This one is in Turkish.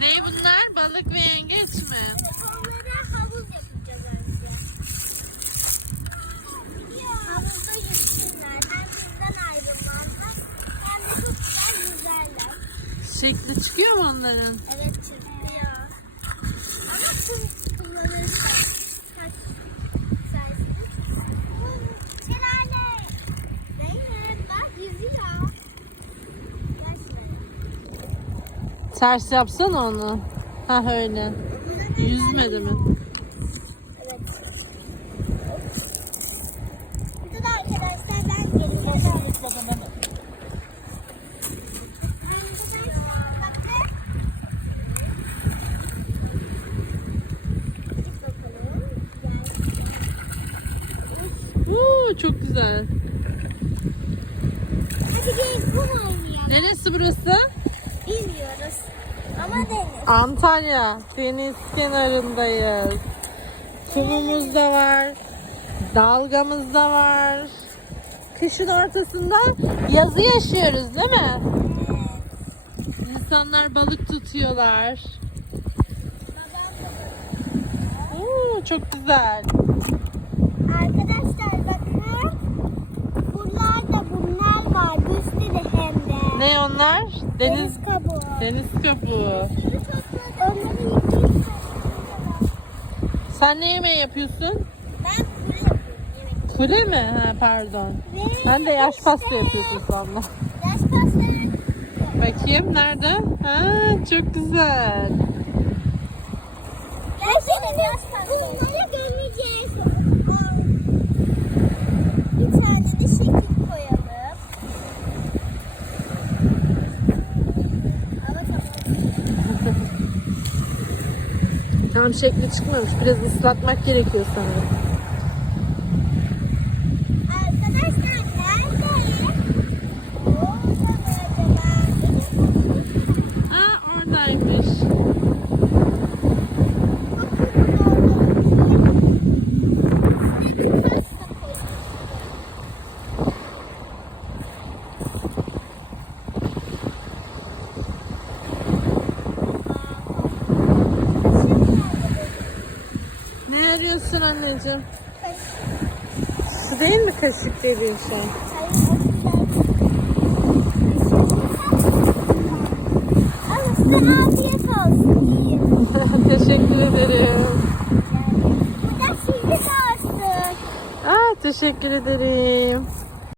Ne bunlar? Balık ve yengeç mi? Onlara havuz yapacağız önce. Havuzda yüzsünler. Herkesten ayrılmazlar. Hem de çok güzel yüzerler. Şekli çıkıyor mu onların? Evet çıkıyor. Ters yapsana onu. Ha öyle. Yüzmedi mi? Evet. Burada da arkadaşlar ben geliyorum. Oo, çok güzel. Hadi kum oynayalım. Neresi burası? Ama deniz. Antalya. Deniz kenarındayız. Kumumuz da var. Dalgamız da var. Kışın ortasında yazı yaşıyoruz değil mi? İnsanlar balık tutuyorlar. Oo, çok güzel. Arkadaşlar bakın. Buralarda bunlar var. Bir sürü hem de. Ne onlar? Deniz Deniz kabuğu. Deniz kabuğu. Sen ne yemeği yapıyorsun? Ben kule mi? Ha, pardon. Sen de yaş pasta yapıyorsun sandım. Yaş pastayı Bakayım nerede? Ha, çok güzel. Tam şekli çıkmamış. Biraz ıslatmak gerekiyor sanırım. Ha, oradaymış. Ne arıyorsun anneciğim? Su değil mi kaşık dediğin şey? Ama size afiyet olsun. Teşekkür ederim. Burada şimdi de açtık. Aa, teşekkür ederim.